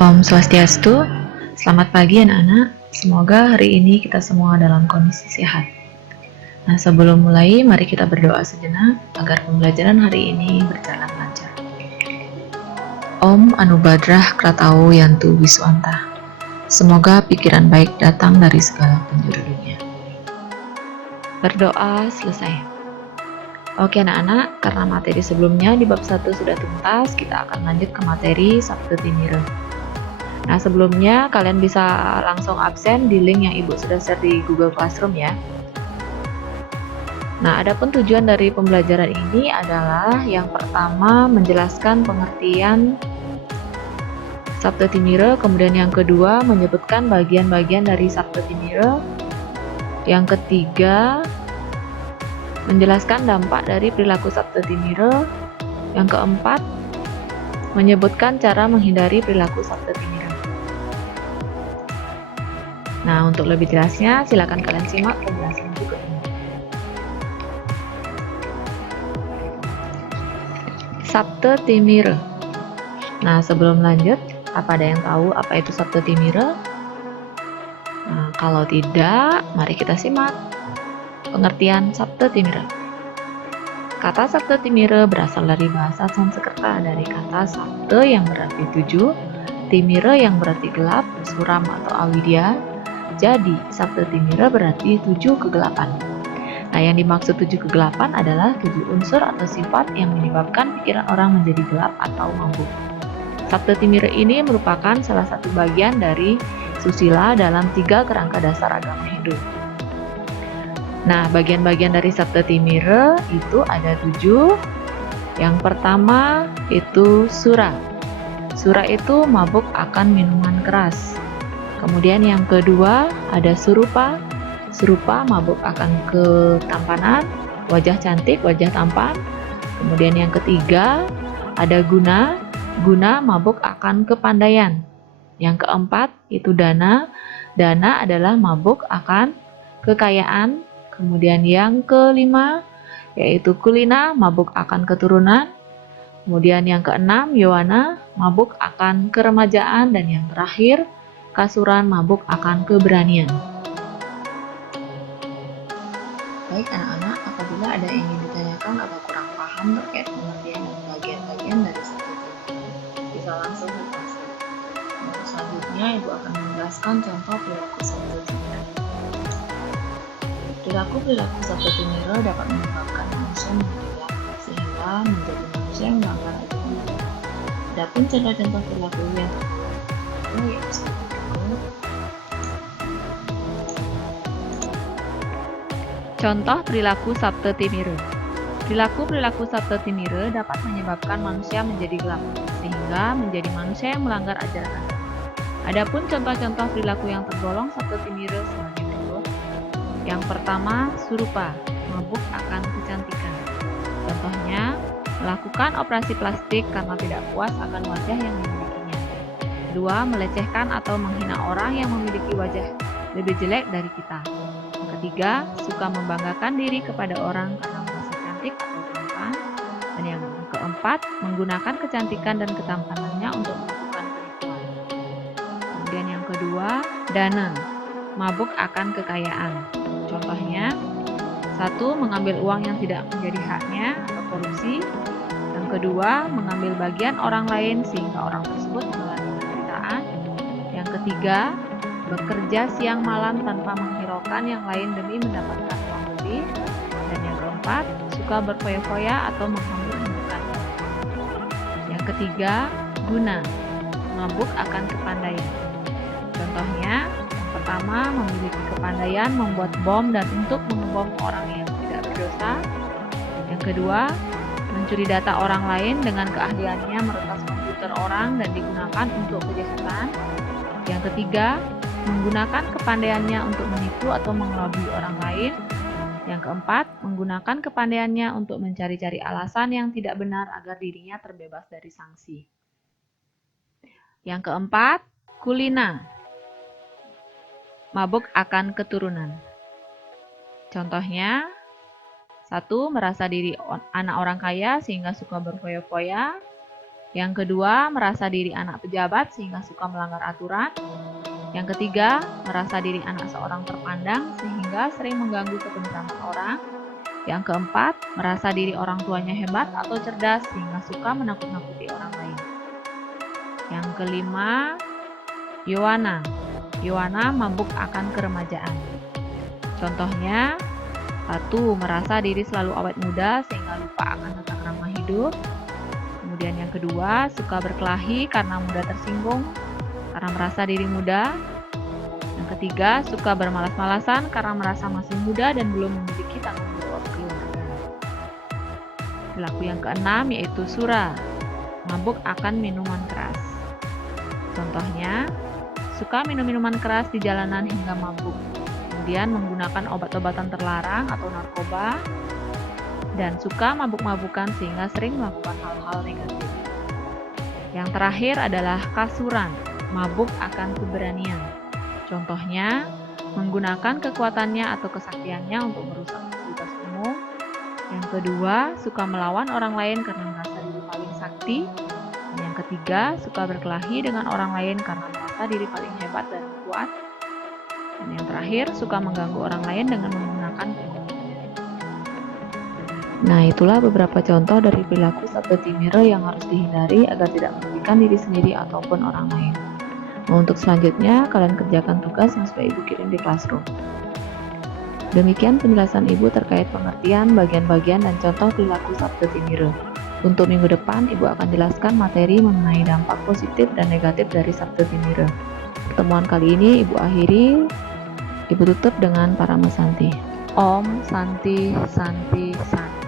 Om Swastiastu, selamat pagi anak-anak. Semoga hari ini kita semua dalam kondisi sehat. Nah, sebelum mulai, mari kita berdoa sejenak agar pembelajaran hari ini berjalan lancar. Om Anubadrah Kratau Yantu Wiswanta. Semoga pikiran baik datang dari segala penjuru dunia. Berdoa selesai. Oke anak-anak, karena materi sebelumnya di bab 1 sudah tuntas, kita akan lanjut ke materi Sabtu Timira. Nah, sebelumnya kalian bisa langsung absen di link yang Ibu sudah share di Google Classroom ya. Nah, adapun tujuan dari pembelajaran ini adalah yang pertama menjelaskan pengertian Sabtu Timira, kemudian yang kedua menyebutkan bagian-bagian dari Sabtu Timira, yang ketiga menjelaskan dampak dari perilaku Sabtu Timira, yang keempat menyebutkan cara menghindari perilaku Sabtu Timira. Nah, untuk lebih jelasnya, silakan kalian simak penjelasan juga ini. Sabtu Timira. Nah, sebelum lanjut, apa ada yang tahu apa itu Sabtu Timira? Nah, kalau tidak, mari kita simak pengertian Sabtu Timira. Kata Sabtu Timira berasal dari bahasa Sanskerta dari kata Sabtu yang berarti 7, Timira yang berarti gelap, suram atau avidya. Jadi, Sabtu Timira berarti 7 kegelapan. Nah, yang dimaksud 7 kegelapan adalah 7 unsur atau sifat yang menyebabkan pikiran orang menjadi gelap atau mabuk. Sabtu Timira ini merupakan salah satu bagian dari susila dalam 3 kerangka dasar agama Hindu. Nah, bagian-bagian dari Sabtu Timira itu ada 7. Yang pertama itu sura. Sura itu mabuk akan minuman keras. Kemudian yang kedua ada surupa. Surupa mabuk akan ketampanan, wajah cantik, wajah tampan. Kemudian yang ketiga ada guna. Guna mabuk akan kepandaian. Yang keempat itu dana. Dana adalah mabuk akan kekayaan. Kemudian yang kelima yaitu kulina, mabuk akan keturunan. Kemudian yang keenam Yowana, mabuk akan keremajaan. Dan yang terakhir Kasuran, mabuk akan keberanian. Baik anak-anak, apabila ada yang ingin ditanyakan atau kurang paham terkait pengertian dan bagian-bagian dari Sabtu Timira, bisa langsung ke kelas. Untuk selanjutnya, Ibu akan menjelaskan contoh perilaku Sabtu Timira. Perilaku-perilaku Sabtu Timira dapat menyebabkan manusia menjadi gelap, sehingga menjadi manusia yang melanggar ajaran. Adapun contoh-contoh perilaku yang yaitu contoh perilaku Sabtu Timira. Perilaku-perilaku Sabtu Timira dapat menyebabkan manusia menjadi gelap, sehingga menjadi manusia yang melanggar ajaran agama. Adapun contoh-contoh perilaku yang tergolong Sabtu Timira sebagai berikut. Yang pertama, surupa, mabuk akan kecantikan. Contohnya, melakukan operasi plastik karena tidak puas akan wajah yang dimilikinya. Kedua, melecehkan atau menghina orang yang memiliki wajah lebih jelek dari kita. Ketiga, suka membanggakan diri kepada orang karena merasa cantik atau tampan. Dan yang keempat, menggunakan kecantikan dan ketampanannya untuk melakukan penipuan. Kemudian yang kedua, dana, mabuk akan kekayaan. Contohnya, 1. Mengambil uang yang tidak menjadi haknya atau korupsi. Yang kedua, mengambil bagian orang lain sehingga orang tersebut mengalami penderitaan. Yang ketiga, bekerja siang malam tanpa menghiraukan yang lain demi mendapatkan uang lebih. Dan yang keempat, suka berfoya-foya atau menghambur-hamburkan. Yang ketiga, guna, mabuk akan kepandaian. Contohnya, yang pertama, memiliki kepandaian membuat bom dan untuk mengebom orang yang tidak berdosa. Yang kedua, mencuri data orang lain dengan keahliannya meretas komputer orang dan digunakan untuk kejahatan. Yang ketiga, menggunakan kepandaiannya untuk menipu atau mengelabui orang lain. Yang keempat, menggunakan kepandaiannya untuk mencari-cari alasan yang tidak benar agar dirinya terbebas dari sanksi. Yang keempat, kulina, mabuk akan keturunan. Contohnya, 1. Merasa diri anak orang kaya sehingga suka berfoya-foya. Yang kedua, merasa diri anak pejabat sehingga suka melanggar aturan. Yang ketiga, merasa diri anak seorang terpandang sehingga sering mengganggu ketentraman orang. Yang keempat, merasa diri orang tuanya hebat atau cerdas sehingga suka menakut-nakuti orang lain. Yang kelima, Yowana. Yowana mabuk akan keremajaan. Contohnya, 1. Merasa diri selalu awet muda sehingga lupa akan tata krama hidup. Kemudian yang kedua, suka berkelahi karena mudah tersinggung, karena merasa diri muda. Yang ketiga, suka bermalas-malasan karena merasa masih muda dan belum memiliki tanggung jawab keluarga. Perilaku yang keenam yaitu sura, mabuk akan minuman keras. Contohnya, suka minum minuman keras di jalanan hingga mabuk, kemudian menggunakan obat-obatan terlarang atau narkoba, dan suka mabuk-mabukan sehingga sering melakukan hal-hal negatif. Yang terakhir adalah kasuran, mabuk akan keberanian. Contohnya, menggunakan kekuatannya atau kesaktiannya untuk merusak fasilitas umum. Yang kedua, suka melawan orang lain karena merasa diri paling sakti. Yang ketiga, suka berkelahi dengan orang lain karena merasa diri paling hebat dan kuat. Dan yang terakhir, suka mengganggu orang lain dengan menggunakan kekuatan. Nah, itulah beberapa contoh dari perilaku seperti mirror yang harus dihindari agar tidak merugikan diri sendiri ataupun orang lain. Nah, untuk selanjutnya, kalian kerjakan tugas yang sudah Ibu kirim di Classroom. Demikian penjelasan Ibu terkait pengertian, bagian-bagian, dan contoh perilaku seperti mirror. Untuk minggu depan, Ibu akan jelaskan materi mengenai dampak positif dan negatif dari seperti mirror. Pertemuan kali ini Ibu akhiri, Ibu tutup dengan Paramasanti. Om Santi Santi Santi.